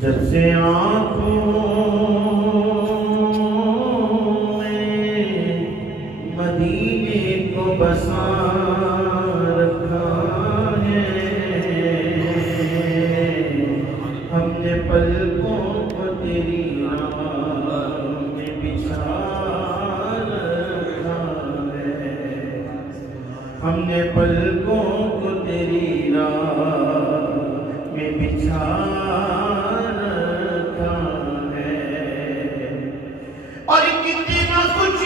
جب سے آنکھوں میں مدینے کو بسا رکھا ہے، ہم نے پلکوں کو تیری راہ میں بچھا رکھا ہے، ہم نے پلکوں کو تیری راہ میں بچھا اور کتنا کچھ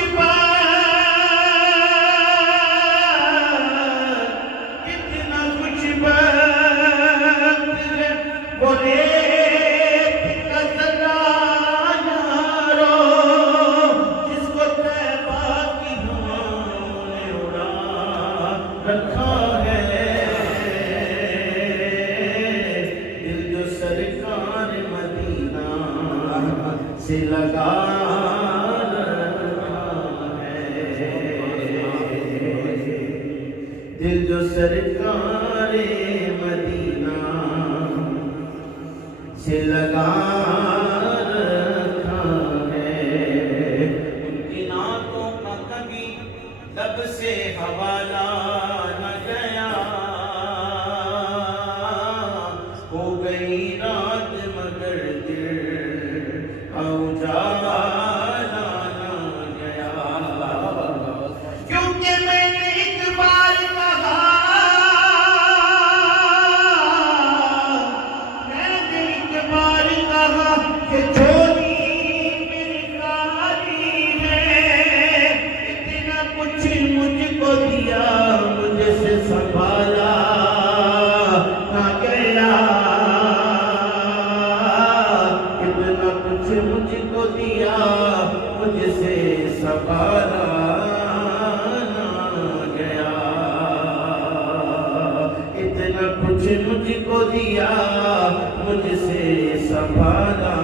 بولے جس کو طیبہ کی ہواؤں نے اڑا رکھا ہے، دل جو سرکار مدینہ سے لگا دل جو سرکار مدینہ سے لگا رکھا ہے، ان کی نعتوں کا کبھی لب سے حوالہ نہ گیا، ہو گئی رات مگر دل کا اجالا نہ گیا، کیونکہ میں نے ایک بار کہ چوری میری کاری ہے، اتنا کچھ مجھ کو دیا مجھ سے سنبھالا نہ گیا، اتنا کچھ مجھ کو دیا مجھ سے سنبھالا نہ گیا، اتنا کچھ مجھ کو دیا مجھ سے سنبھالا